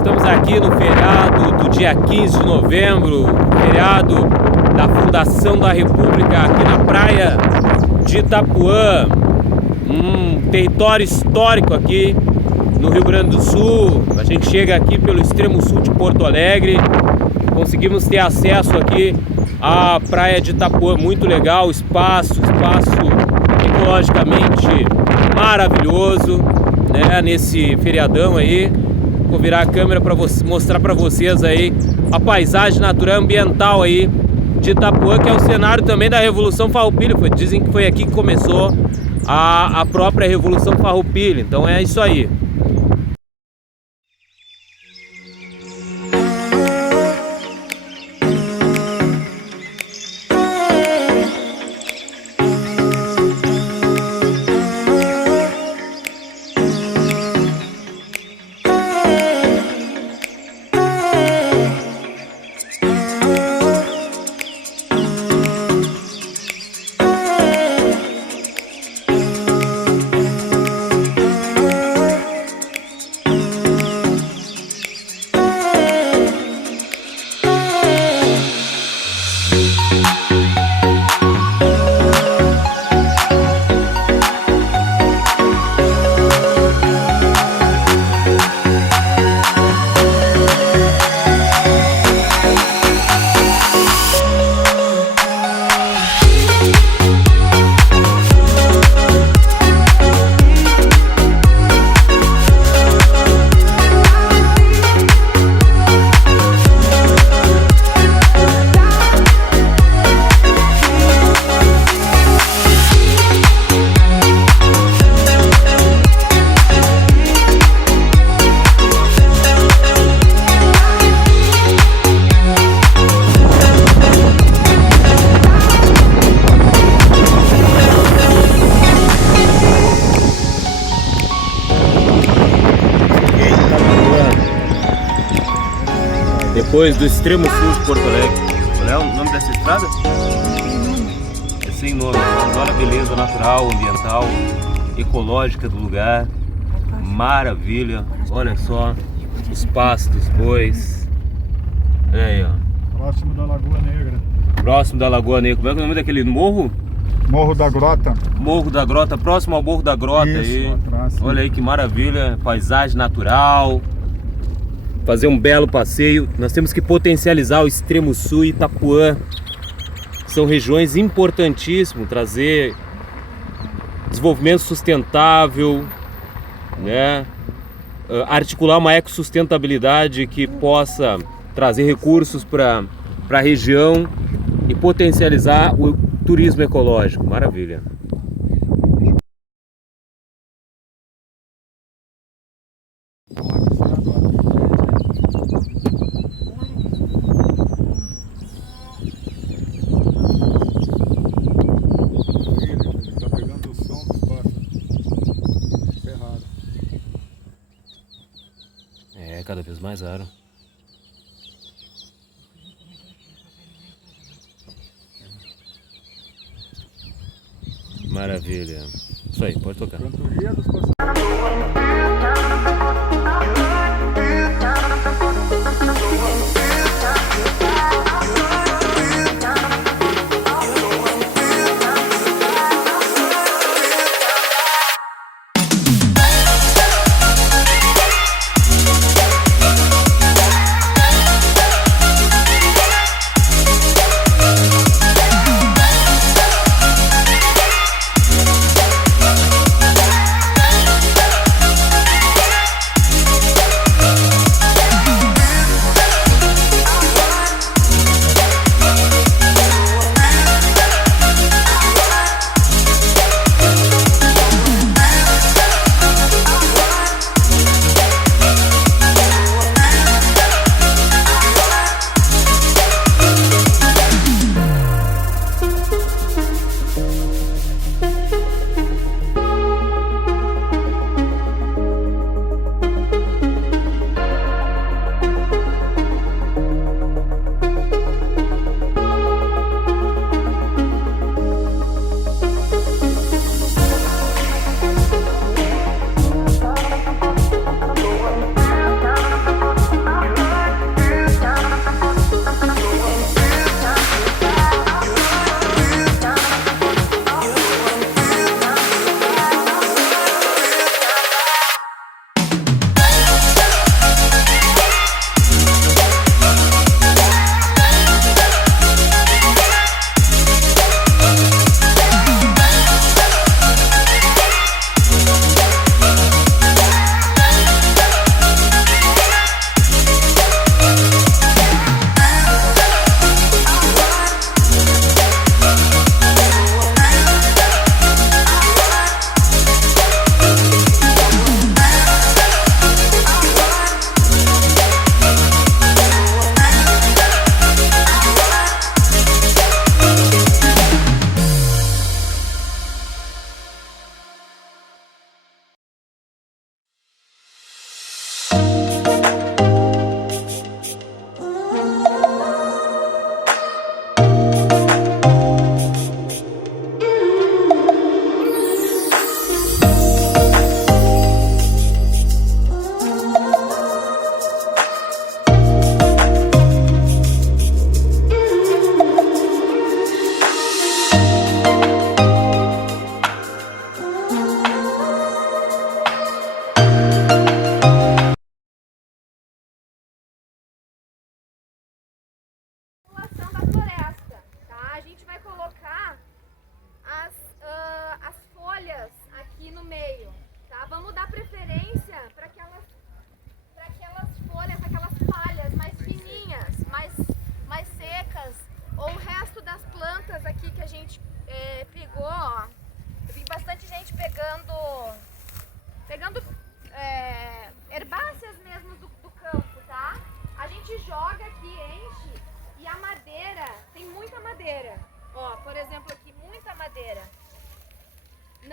Estamos aqui no feriado do dia 15 de novembro, feriado da Fundação da República, aqui na praia de Itapuã, um território histórico aqui no Rio Grande do Sul. A gente chega aqui pelo extremo sul de Porto Alegre, conseguimos ter acesso aqui à praia de Itapuã, muito legal, espaço ecologicamente maravilhoso, né, nesse feriadão aí. Vou virar a câmera para mostrar para vocês aí a paisagem natural ambiental aí de Itapuã, que é o cenário também da Revolução Farroupilha. Dizem que foi aqui que começou a própria Revolução Farroupilha, então é isso aí. Depois do extremo sul de Porto Alegre. Qual é o nome dessa estrada? É sem nome. Olha a beleza natural, ambiental, ecológica do lugar. Maravilha. Olha só os pastos, bois. Olha aí, ó. Próximo da Lagoa Negra. Próximo da Lagoa Negra. Como é que é o nome daquele morro? Morro da Grota. Morro da Grota, próximo ao Morro da Grota. Isso, aí. Atrás, Olha aí que maravilha, paisagem natural. Fazer um belo passeio. Nós temos que potencializar o extremo sul e Itapuã. São regiões importantíssimas, trazer desenvolvimento sustentável, né? Articular uma ecossustentabilidade que possa trazer recursos para a região e potencializar o turismo ecológico. Maravilha. É, cada vez mais raro. Maravilha. Isso aí, pode tocar. Cantoria dos passarinhos.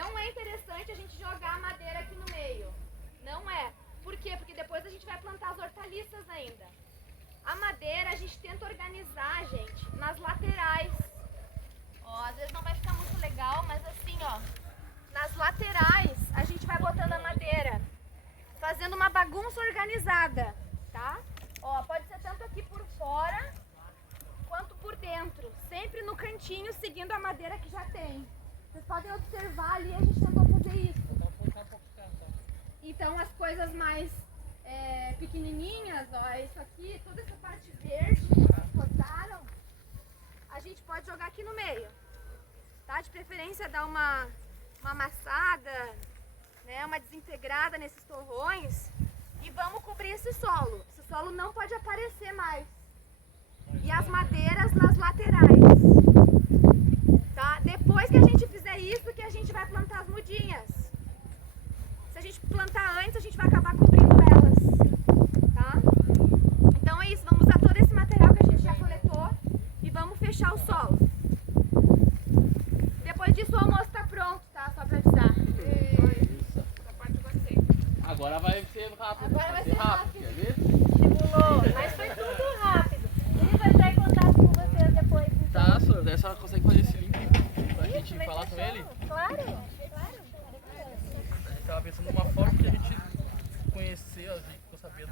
não é interessante a gente jogar a madeira aqui no meio. Não é. Por quê? Porque depois a gente vai plantar as hortaliças ainda. A madeira a gente tenta organizar, gente, nas laterais. Ó, às vezes não vai ficar muito legal, mas assim, ó, nas laterais a gente vai botando a madeira, fazendo uma bagunça organizada, tá? Ó, pode ser tanto aqui por fora quanto por dentro, sempre no cantinho, seguindo a madeira que já tem. Vocês podem observar ali, a gente tentou fazer isso. Então as coisas mais pequenininhas, ó, isso aqui, toda essa parte verde que vocês cortaram, a gente pode jogar aqui no meio, tá? De preferência dar uma amassada, né, uma desintegrada nesses torrões e vamos cobrir esse solo. Esse solo não pode aparecer mais. E as madeiras nas laterais, tá? Depois que a gente fizer isso, que a gente vai plantar as mudinhas. Se a gente plantar antes, a gente vai acabar cobrindo elas, tá? Então é isso, vamos usar todo esse material que a gente já coletou e vamos fechar o solo. Depois disso o almoço tá pronto, tá? Só pra avisar. Essa parte eu gostei. Agora vai ser rápido. Agora vai ser rápido. Quer ver? Estimulou, mas foi tudo rápido. Ele vai entrar em contato com vocês depois. Então. Tá, senhor. Daí a senhora consegue fazer esse link pra gente Mas falar com fechou. ele? Claro, claro. A gente tava pensando numa forma de a gente conhecer, a gente ficou sabendo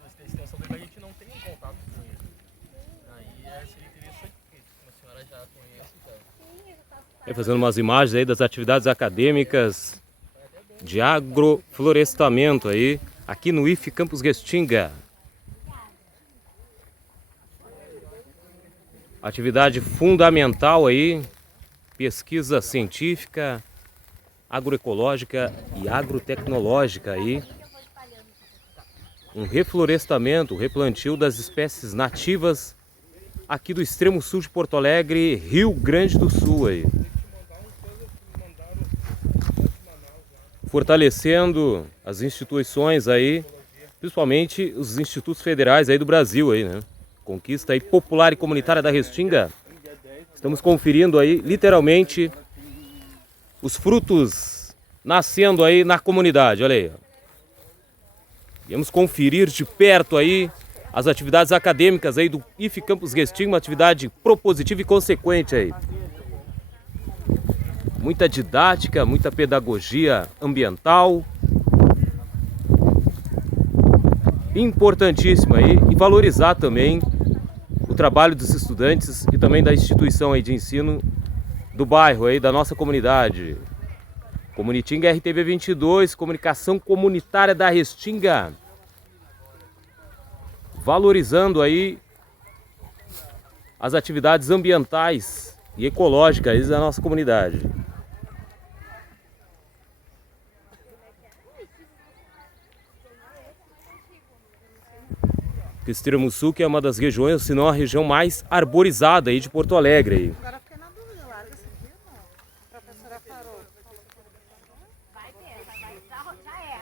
da extensão dele, mas a gente não tem um contato com ele. Aí seria interessante, porque a senhora já conhece, já. Fazendo umas imagens aí das atividades acadêmicas de agroflorestamento aí, aqui no IF Campus Restinga. Atividade fundamental aí, pesquisa científica, agroecológica e agrotecnológica aí. Um reflorestamento, replantio das espécies nativas aqui do extremo sul de Porto Alegre, Rio Grande do Sul aí. Fortalecendo as instituições aí, principalmente os institutos federais aí do Brasil aí, né? Conquista aí popular e comunitária da Restinga. Estamos conferindo aí, literalmente, os frutos nascendo aí na comunidade, olha aí. Viemos conferir de perto aí as atividades acadêmicas aí do IF Campus Restinga, uma atividade propositiva e consequente aí. Muita didática, muita pedagogia ambiental. Importantíssima aí, e valorizar também o trabalho dos estudantes e também da instituição aí de ensino do bairro aí, da nossa comunidade. Comunitinga RTV 22, comunicação comunitária da Restinga. Valorizando aí as atividades ambientais e ecológicas da nossa comunidade. Extremo Sul, que é uma das regiões, se não a região mais arborizada aí de Porto Alegre. Aí. Agora fiquei na dúvida, larga esse aqui ou não? A professora parou. Vai ter, já é.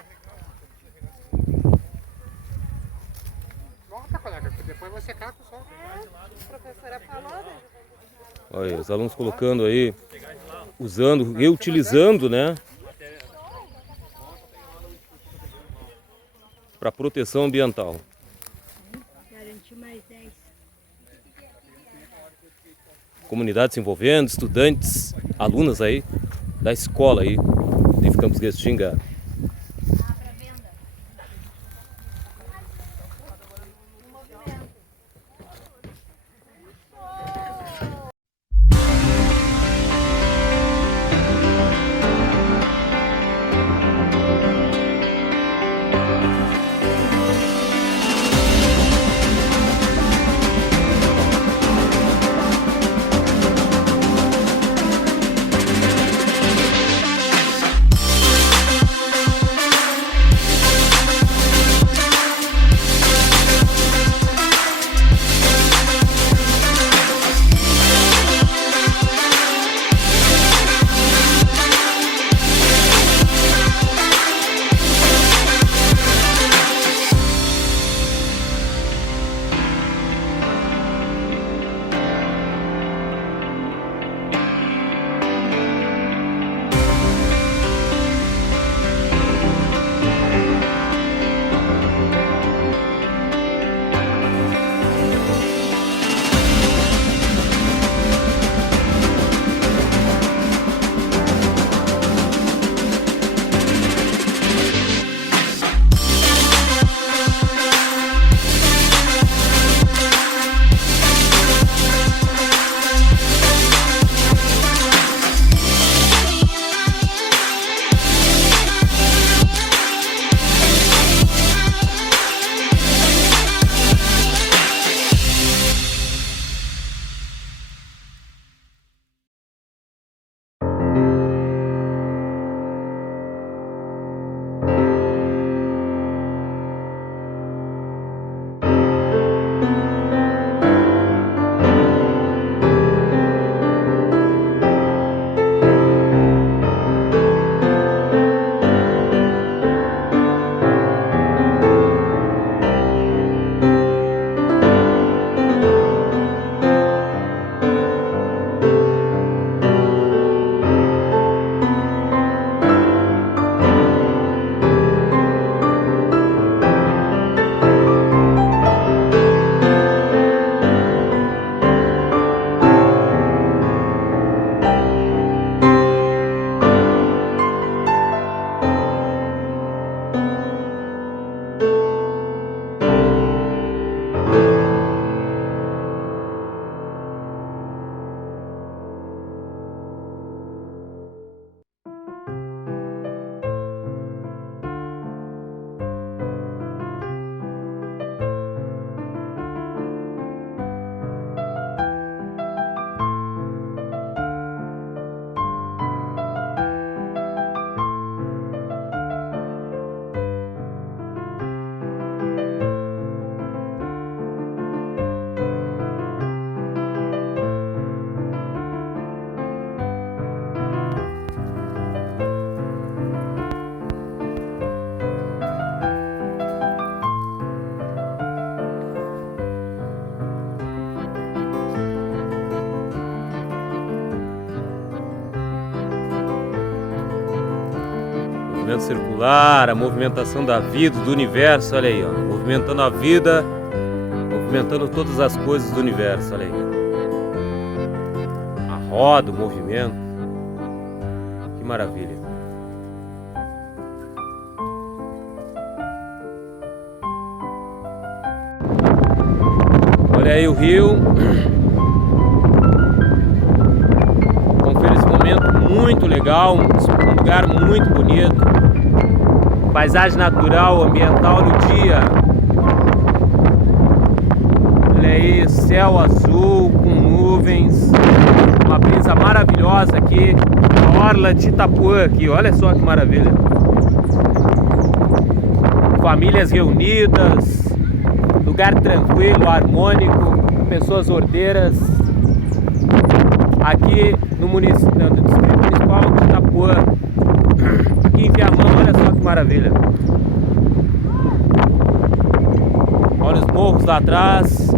Volta, colega, que depois você caca o sol. A professora falou, né? Olha, os alunos colocando aí, usando, reutilizando, né? Para proteção ambiental. Comunidade se envolvendo, estudantes, alunas aí da escola aí, de Campus Restinga. movimento circular, a movimentação da vida, do universo, olha aí, ó, movimentando a vida, movimentando todas as coisas do universo, olha aí. A roda, o movimento, que maravilha. Olha aí o rio. Confira esse momento muito legal, um lugar muito bonito. Paisagem natural, ambiental no dia. Olha aí, céu azul com nuvens. Uma brisa maravilhosa aqui. A orla de Itapuã aqui, olha só que maravilha. Famílias reunidas. Lugar tranquilo, harmônico, pessoas ordeiras. Aqui no distrito municipal de Itapuã. Aqui em Viamão, olha só que maravilha. Olha os morros lá atrás.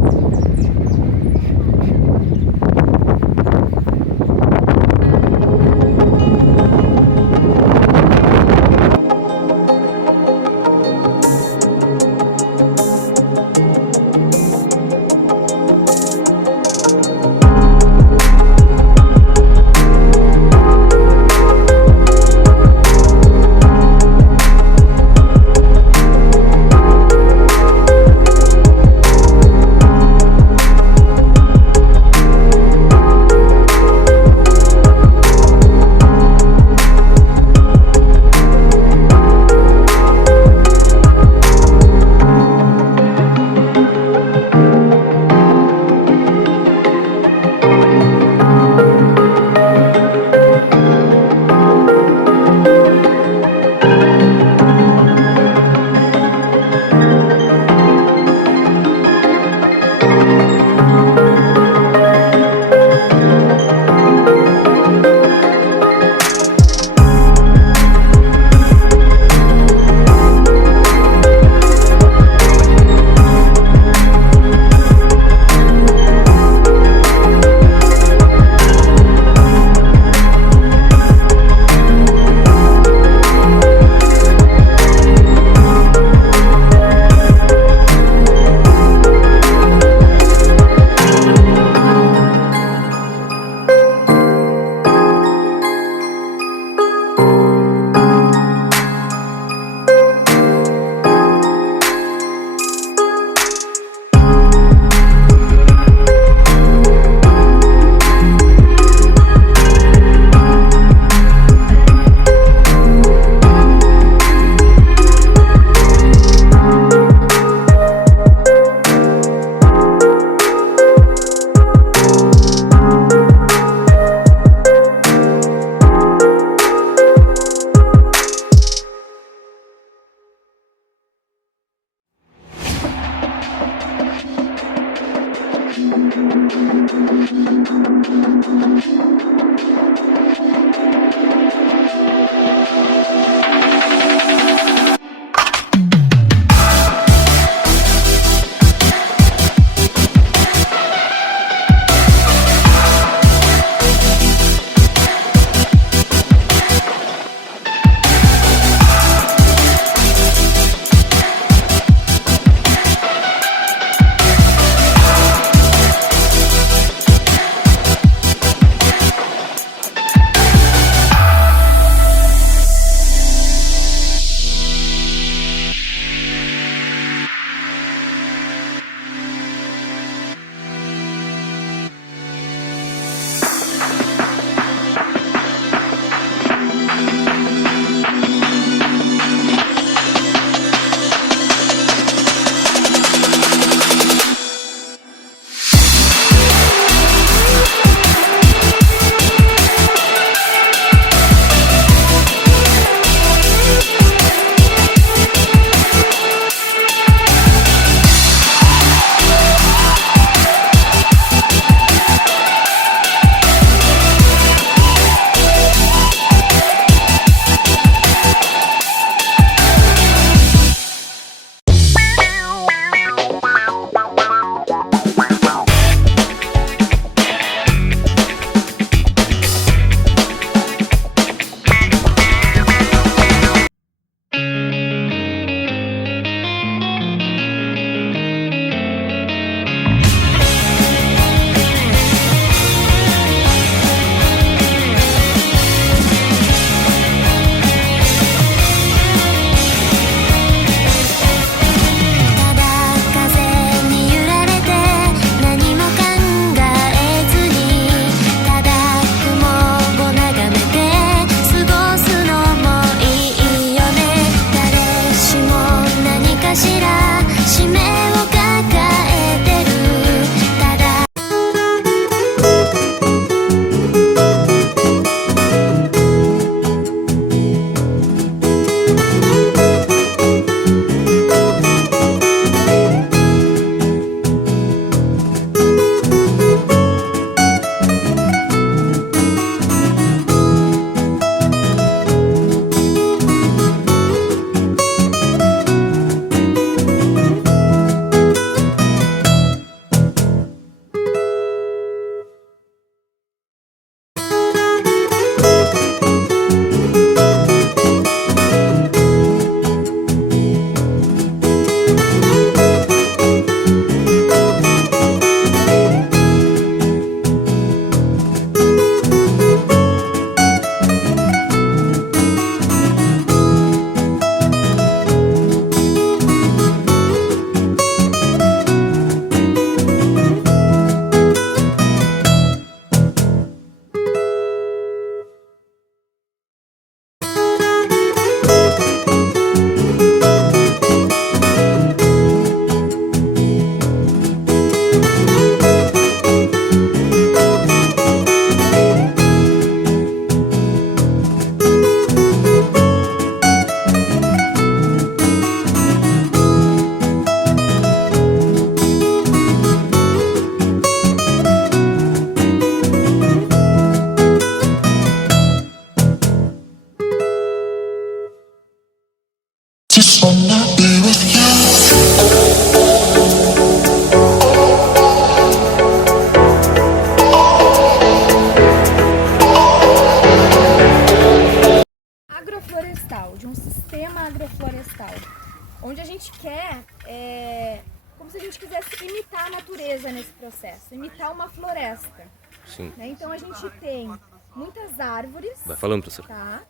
é como se a gente quisesse imitar a natureza nesse processo, imitar uma floresta. Sim. Né? Então a gente tem muitas árvores. Vai falando, professor. Tá?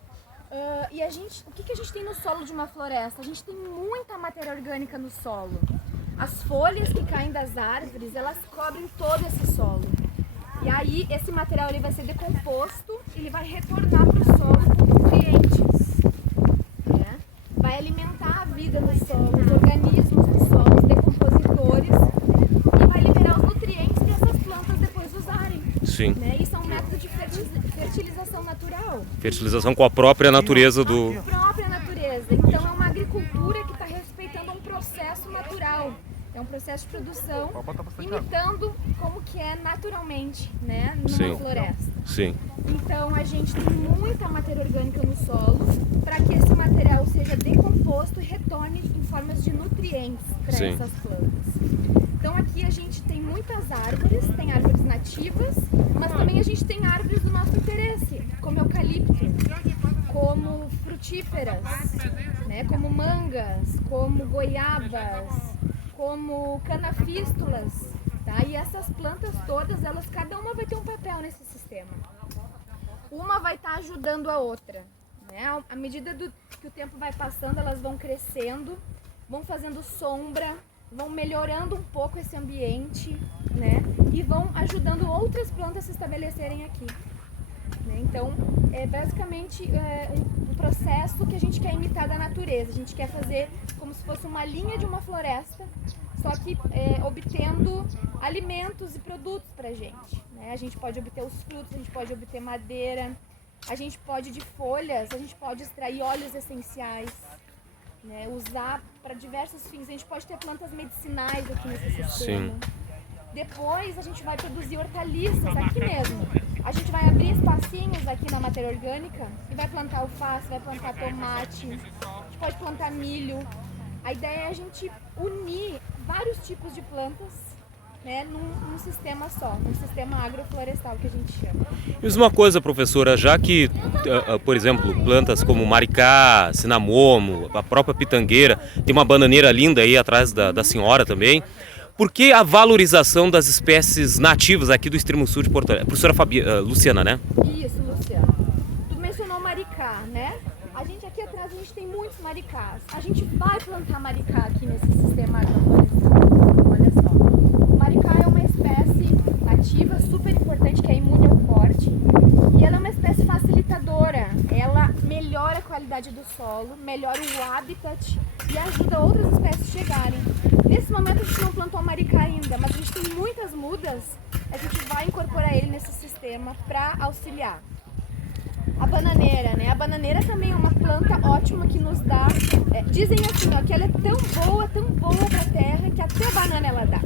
E o que a gente tem no solo de uma floresta? A gente tem muita matéria orgânica no solo. As folhas que caem das árvores, elas cobrem todo esse solo. E aí esse material ele vai ser decomposto, ele vai retornar para o solo com nutrientes. Né? Vai alimentar a vida no solo, os organismos do solo, os decompositores, e vai liberar os nutrientes para essas plantas depois usarem. Sim. Né? Isso é um método de fertilização natural. Fertilização com a própria natureza do... Própria natureza. Então é uma agricultura que está respeitando um processo natural. É um processo de produção imitando como que é naturalmente, né, numa floresta. Sim. Então a gente tem muita matéria orgânica no solo para que esse material seja decomposto e retorne em formas de nutrientes para essas plantas. Então aqui a gente tem muitas árvores, tem árvores nativas, mas também a gente tem árvores do nosso interesse, como eucalipto, como frutíferas, né, como mangas, como goiabas, como canafístulas, tá? E essas plantas todas, elas, cada uma vai ter um papel nesse sistema. Uma vai estar ajudando a outra, né? À medida que o tempo vai passando, elas vão crescendo, vão fazendo sombra, vão melhorando um pouco esse ambiente, né? E vão ajudando outras plantas a se estabelecerem aqui. Né? Então, é basicamente um processo que a gente quer imitar da natureza. A gente quer fazer como se fosse uma linha de uma floresta, só que obtendo alimentos e produtos pra gente. Né? A gente pode obter os frutos, a gente pode obter madeira, a gente pode, de folhas, a gente pode extrair óleos essenciais, né? Usar para diversos fins. A gente pode ter plantas medicinais aqui nesse sistema. Sim. Depois a gente vai produzir hortaliças aqui mesmo. A gente vai abrir espacinhos aqui na matéria orgânica e vai plantar alface, vai plantar tomate, a gente pode plantar milho. A ideia é a gente unir vários tipos de plantas, né, num sistema só, num sistema agroflorestal que a gente chama. Diz uma coisa, professora, já que, por exemplo, plantas como maricá, cinamomo, a própria pitangueira, tem uma bananeira linda aí atrás da senhora também. Por que a valorização das espécies nativas aqui do extremo sul de Porto Alegre? Professora Luciana, né? Isso, Luciana. Tu mencionou maricá, né? A gente aqui atrás, a gente tem muitos maricás. A gente vai plantar maricá aqui nesse sistema agroflorestal. Olha só. O maricá é uma espécie nativa super importante, que é imune ao corte. E ela é uma espécie facilitadora. Ela melhora a qualidade do solo, melhora o habitat e ajuda outras espécies a chegarem. Nesse momento a gente não plantou maricá ainda, mas a gente tem muitas mudas, a gente vai incorporar ele nesse sistema para auxiliar. A bananeira, né? A bananeira também é uma planta ótima que nos dá, dizem assim, ó, que ela é tão boa para a terra que até banana ela dá.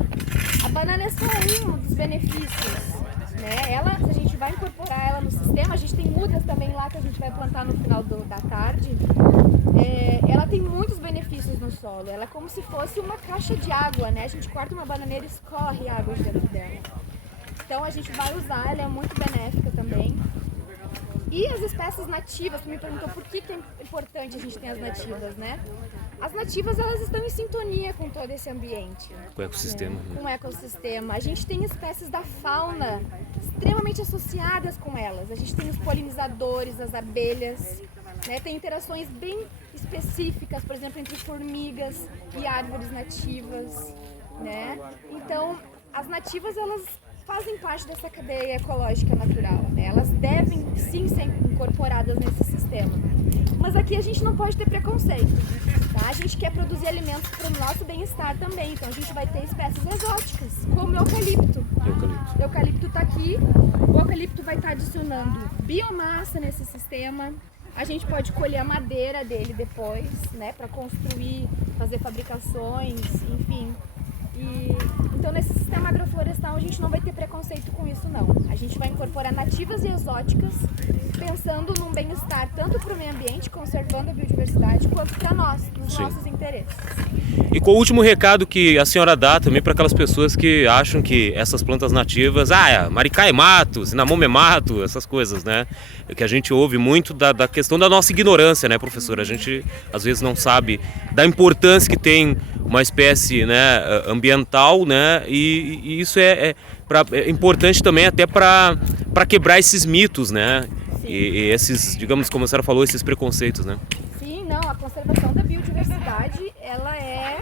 A banana é só um dos benefícios, né? Ela, a gente vai incorporar ela no sistema, a gente tem mudas também lá que a gente vai plantar no final da tarde. Ela tem muitos benefícios no solo, ela é como se fosse uma caixa de água, né? A gente corta uma bananeira e escorre água dentro dela. Então a gente vai usar, ela é muito benéfica também. E as espécies nativas, tu me perguntou por que é importante a gente ter as nativas, né? As nativas, elas estão em sintonia com todo esse ambiente. Com o ecossistema. Né? Com o ecossistema. A gente tem espécies da fauna extremamente associadas com elas. A gente tem os polinizadores, as abelhas, né? Tem interações bem específicas, por exemplo, entre formigas e árvores nativas, né? Então, as nativas, elas fazem parte dessa cadeia ecológica natural, né? Elas devem sim ser incorporadas nesse sistema. Mas aqui a gente não pode ter preconceito, tá? A gente quer produzir alimentos para o nosso bem-estar também, então a gente vai ter espécies exóticas, como o eucalipto. O eucalipto está aqui, o eucalipto vai estar adicionando biomassa nesse sistema. A gente pode colher a madeira dele depois, né, para construir, fazer fabricações, enfim. Então nesse sistema agroflorestal a gente não vai ter preconceito com isso não. A gente vai incorporar nativas e exóticas, pensando num bem-estar tanto para o meio ambiente, conservando a biodiversidade, quanto para nós, nos nossos interesses. E qual o último recado que a senhora dá também para aquelas pessoas que acham que essas plantas nativas, maricá é mato, cinamomo é mato, essas coisas, né? Que a gente ouve muito da questão da nossa ignorância, né, professora? A gente às vezes não sabe da importância que tem uma espécie, né, ambiental, né, e isso é importante também até para quebrar esses mitos, né, e esses, digamos, como a senhora falou, esses preconceitos, né? Sim, não, a conservação da biodiversidade, ela é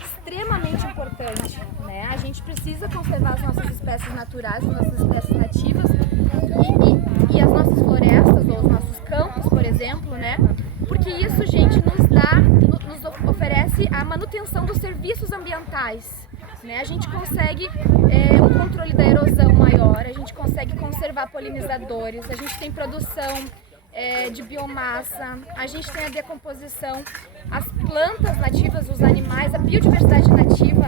extremamente importante, né? A gente precisa conservar as nossas espécies naturais, as nossas espécies nativas e as nossas florestas ou os nossos campos, por exemplo, né? Porque isso, gente, nos oferece a manutenção dos serviços ambientais, né? A gente consegue um controle da erosão maior, a gente consegue conservar polinizadores, a gente tem produção de biomassa, a gente tem a decomposição, as plantas nativas, os animais, a biodiversidade nativa,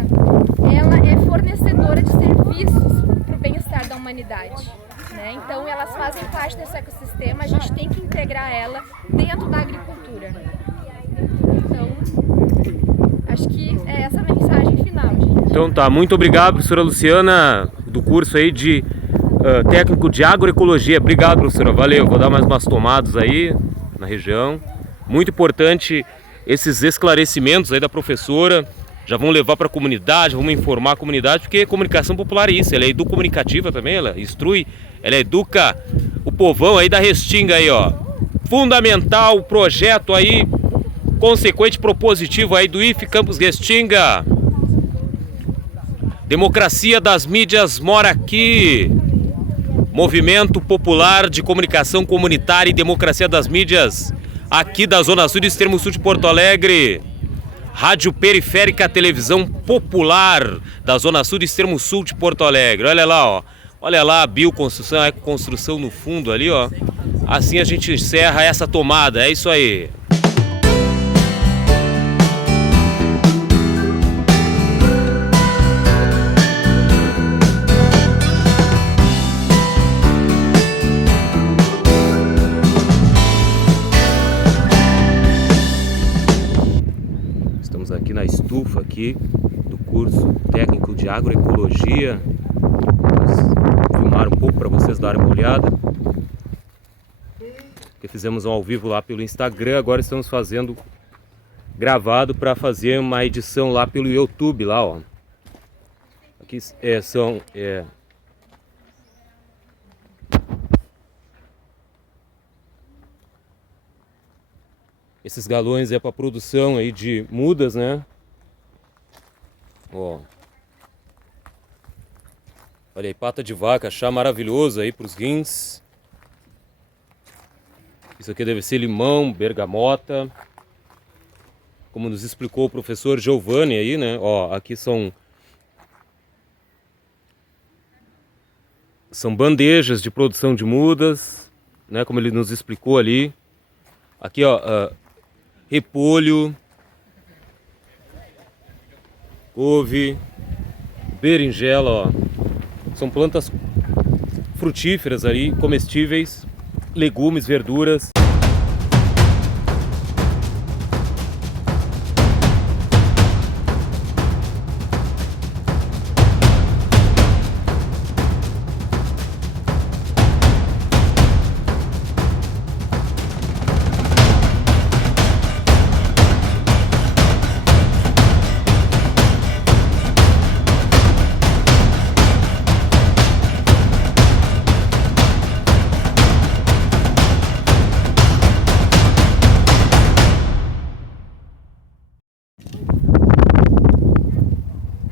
ela é fornecedora de serviços para o bem-estar da humanidade, né? Então elas fazem parte desse ecossistema, a gente tem que integrar ela dentro da agricultura. Então, acho que é essa a mensagem final, gente. Então tá, muito obrigado, professora Luciana, do curso aí de técnico de agroecologia. Obrigado, professora, valeu. Vou dar mais umas tomadas aí na região. Muito importante esses esclarecimentos aí da professora. Já vão levar para a comunidade, vamos informar a comunidade, porque comunicação popular é isso, ela é educomunicativa também, ela instrui, ela educa o povão aí da Restinga aí, ó. Fundamental o projeto aí, consequente propositivo aí do IF Campus Restinga. Democracia das mídias mora aqui. Movimento Popular de Comunicação Comunitária e Democracia das Mídias, aqui da Zona Sul do Extremo Sul de Porto Alegre. Rádio Periférica Televisão Popular da Zona Sul do Extremo Sul de Porto Alegre. Olha lá, ó. Olha lá a bioconstrução, a ecoconstrução no fundo ali, ó. Assim a gente encerra essa tomada, é isso aí. Aqui na estufa aqui do curso técnico de agroecologia. Vou filmar um pouco para vocês darem uma olhada, porque fizemos um ao vivo lá pelo Instagram, agora estamos fazendo gravado para fazer uma edição lá pelo YouTube lá, ó. Aqui são esses galões para produção aí de mudas, né? Ó. Olha aí, pata de vaca, chá maravilhoso aí para os rins. Isso aqui deve ser limão, bergamota. Como nos explicou o professor Giovanni aí, né? Ó, aqui são bandejas de produção de mudas, né? Como ele nos explicou ali. Aqui, ó, repolho, couve, berinjela, ó. São plantas frutíferas ali, comestíveis, legumes, verduras.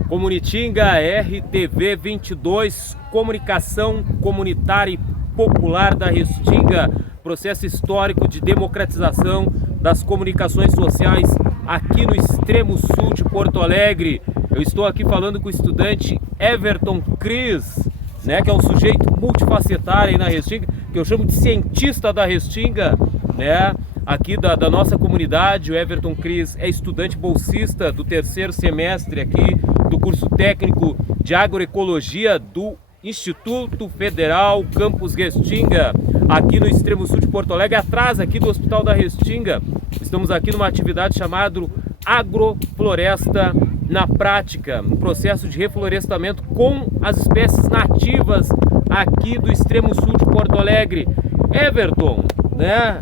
Comunitinga RTV 22, comunicação comunitária e popular da Restinga, processo histórico de democratização das comunicações sociais aqui no extremo sul de Porto Alegre. Eu estou aqui falando com o estudante Everton Cris, né, que é um sujeito multifacetário aí na Restinga, que eu chamo de cientista da Restinga, né? Aqui da nossa comunidade. O Everton Cris é estudante bolsista do 3º semestre aqui do curso técnico de agroecologia do Instituto Federal Campus Restinga, aqui no extremo sul de Porto Alegre, atrás aqui do Hospital da Restinga. Estamos aqui numa atividade chamada Agrofloresta na Prática, um processo de reflorestamento com as espécies nativas aqui do extremo sul de Porto Alegre. Everton, né?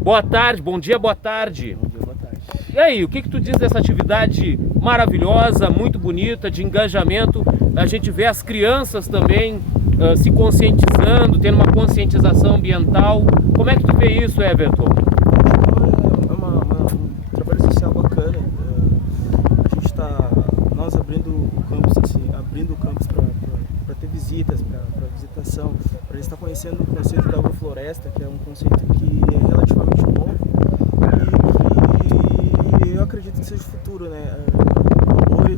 Boa tarde, bom dia, boa tarde. Bom dia, boa tarde. E aí, o que tu diz dessa atividade maravilhosa, muito bonita, de engajamento? A gente vê as crianças também se conscientizando, tendo uma conscientização ambiental. Como é que tu vê isso, Everton? É um trabalho social bacana. A gente está, nós abrindo o campus, para ter visitas, para visitação, para eles estar conhecendo o conceito da agrofloresta, que é um conceito que é relativamente novo e eu acredito que seja o futuro, né? Hoje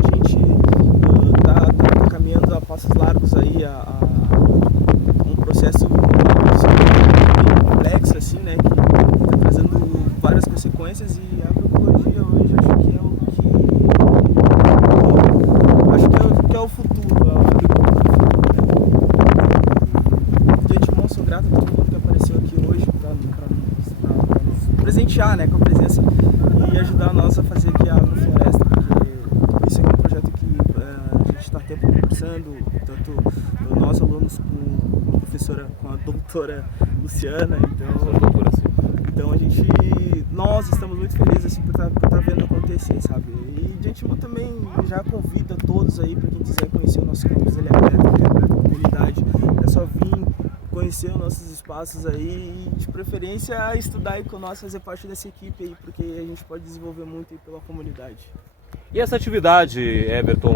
a gente está caminhando a passos largos aí a um processo complexo, assim, né? Que está trazendo várias consequências, e a agroecologia hoje acho que é o futuro, a agricultura. De antemão, sou grato a todo mundo que apareceu aqui hoje para nos presentear, né, com a presença e ajudar nós a fazer aqui a agrofloresta, porque isso aqui é um projeto que a gente está tempo conversando, tanto nós alunos com a professora, com a doutora Luciana, então nós estamos muito felizes assim, por estar vendo acontecer, sabe? E de antemão também já convido a todos aí, para quem quiser conhecer o nosso campus, ele é aberto à comunidade, é só vir conhecer os nossos espaços aí e de preferência estudar aí com nós, fazer parte dessa equipe aí, porque a gente pode desenvolver muito aí pela comunidade. E essa atividade, Everton,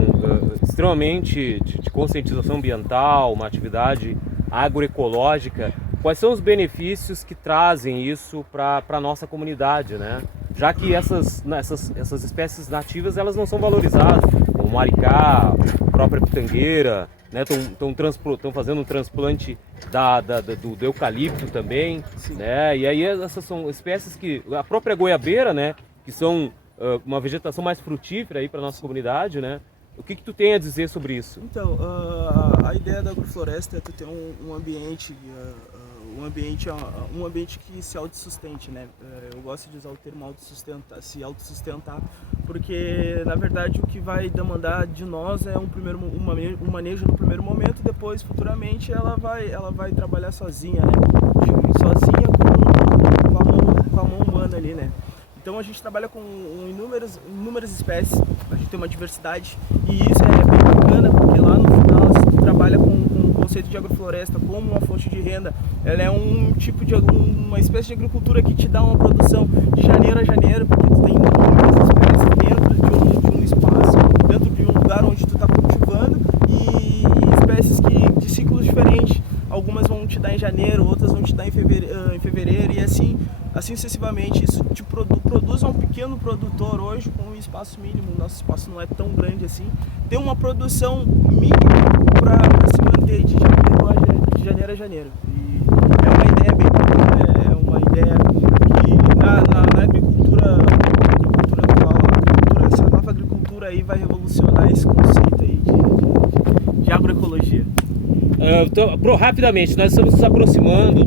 extremamente de conscientização ambiental, uma atividade agroecológica, quais são os benefícios que trazem isso para a nossa comunidade, né? Já que essas espécies nativas elas não são valorizadas, o maricá, a própria pitangueira, né? Estão fazendo um transplante do eucalipto também, né? E aí essas são espécies que a própria goiabeira, né? Que são uma vegetação mais frutífera aí para nossa comunidade, né? O que tu tem a dizer sobre isso? Então, a ideia da agrofloresta é tu ter um ambiente que se autossustente, né? Eu gosto de usar o termo se autossustentar, porque na verdade o que vai demandar de nós é um manejo no primeiro momento, e depois futuramente ela vai trabalhar sozinha, né? Sozinha com a mão humana ali, né? Então a gente trabalha com inúmeras espécies, a gente tem uma diversidade, e isso é bem bacana, porque lá no final você trabalha com o conceito de agrofloresta como uma fonte de renda. Ela é uma espécie de agricultura que te dá uma produção de janeiro a janeiro, porque tu tem muitas espécies dentro de um espaço, dentro de um lugar onde tu está cultivando, e espécies de ciclos diferentes. Algumas vão te dar em janeiro, outras vão te dar em fevereiro, e assim sucessivamente. Isso te produz um pequeno produtor hoje com um espaço mínimo. O nosso espaço não é tão grande assim. Tem uma produção mínima para se manter de janeiro a janeiro. E é uma ideia bem bacana, é uma ideia que na agricultura atual, essa nova agricultura aí vai revolucionar esse conceito aí de agroecologia. Então, rapidamente, nós estamos nos aproximando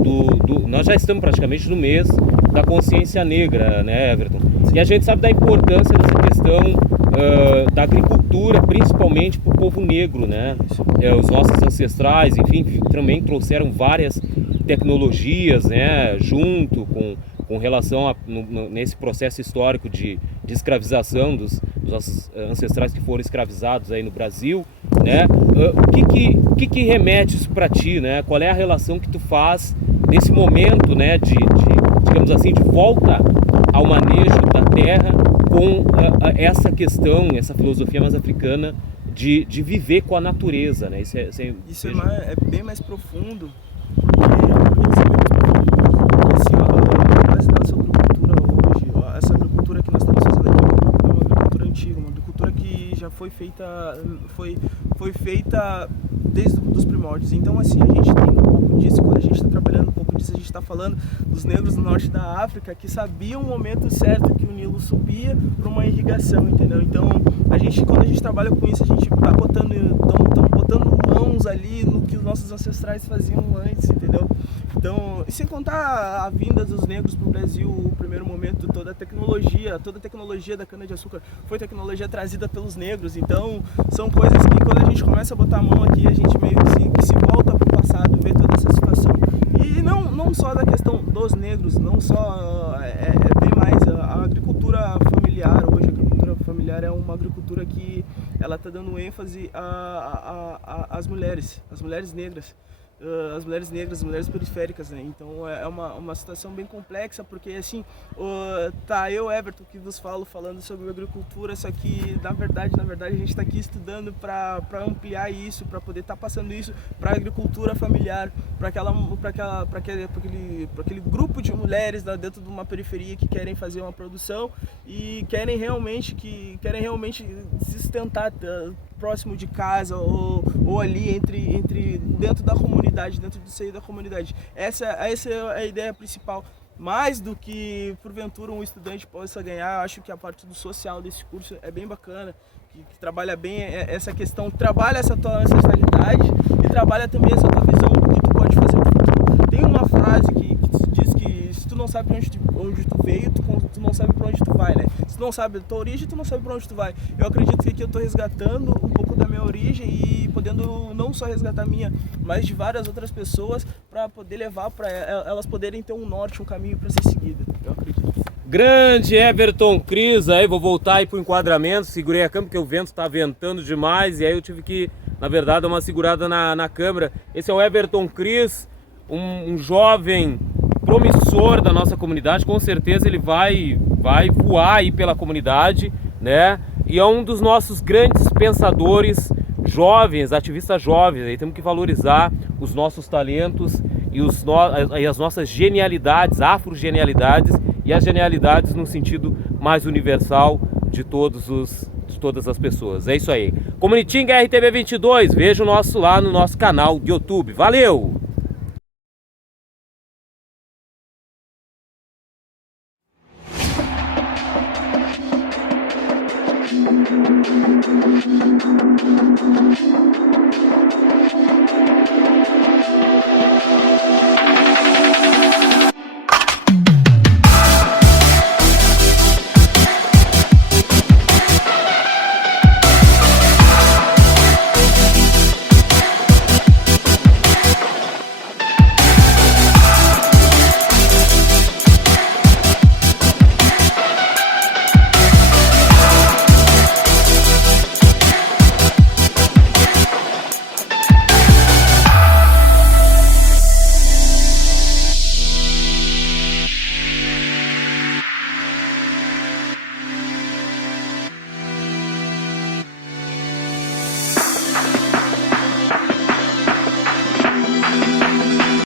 nós já estamos praticamente no mês da consciência negra, né, Everton? E a gente sabe da importância dessa questão da agricultura, principalmente para o povo negro, né? Os nossos ancestrais, enfim, também trouxeram várias tecnologias, né, junto com relação nesse processo histórico de escravização dos nossos ancestrais que foram escravizados aí no Brasil, né? O que remete isso para ti, né? Qual é a relação que tu faz nesse momento, né, digamos assim, de volta ao manejo da terra com essa questão, essa filosofia mais africana de viver com a natureza, né? Isso é bem mais profundo, porque assim, nossa agricultura hoje, essa agricultura que nós estamos fazendo aqui é uma agricultura antiga, uma agricultura que já foi feita desde os primórdios. Então assim, a gente tem um pouco disso, quando a gente está trabalhando um pouco disso, a gente está falando dos negros do norte da África que sabiam o momento certo que o Nilo subia para uma irrigação, entendeu? Então quando a gente trabalha com isso, a gente está botando mãos ali no que os nossos ancestrais faziam antes, entendeu? Então, e sem contar a vinda dos negros para o Brasil, o primeiro momento, toda a tecnologia da cana-de-açúcar foi tecnologia trazida pelos negros. Então, são coisas que quando a gente começa a botar a mão aqui, a gente meio que se volta para o passado, vê toda essa situação. E não só da questão dos negros, não só, é bem mais a agricultura agricultura familiar, hoje a agricultura familiar é uma agricultura que ela está dando ênfase às mulheres negras. As mulheres periféricas, né? Então é uma situação bem complexa, porque assim, tá eu, Everton, que vos falando sobre agricultura, só que na verdade a gente está aqui estudando para ampliar isso, para poder estar passando isso para a agricultura familiar, para aquele grupo de mulheres dentro de uma periferia que querem fazer uma produção e querem realmente se sustentar próximo de casa ou ali dentro da comunidade, dentro do seio da comunidade. Essa é a ideia principal. Mais do que porventura um estudante possa ganhar, acho que a parte do social desse curso é bem bacana, que trabalha bem essa questão, trabalha essa tua ancestralidade e trabalha também essa tua visão do que tu pode fazer no futuro. Tem uma frase que diz que se tu não sabe onde tu veio, tu não sabe para onde tu vai, né? Se tu não sabe a tua origem, tu não sabe para onde tu vai. Eu acredito que aqui eu estou resgatando um pouco da minha origem e podendo não só resgatar a minha, mas de várias outras pessoas para poder levar para elas poderem ter um norte, um caminho para ser seguido. Eu acredito. Grande Everton Cris, aí vou voltar aí pro enquadramento, segurei a câmera porque o vento está ventando demais e aí eu tive que, na verdade, dar uma segurada na câmera. Esse é o Everton Cris, um jovem promissor da nossa comunidade, com certeza ele vai voar aí pela comunidade, né? E é um dos nossos grandes pensadores jovens, ativistas jovens. Aí temos que valorizar os nossos talentos e as nossas genialidades, afrogenialidades e as genialidades no sentido mais universal de todas as pessoas. É isso aí. Comunitinga RTV22, veja o nosso lá no nosso canal de YouTube. Valeu! Música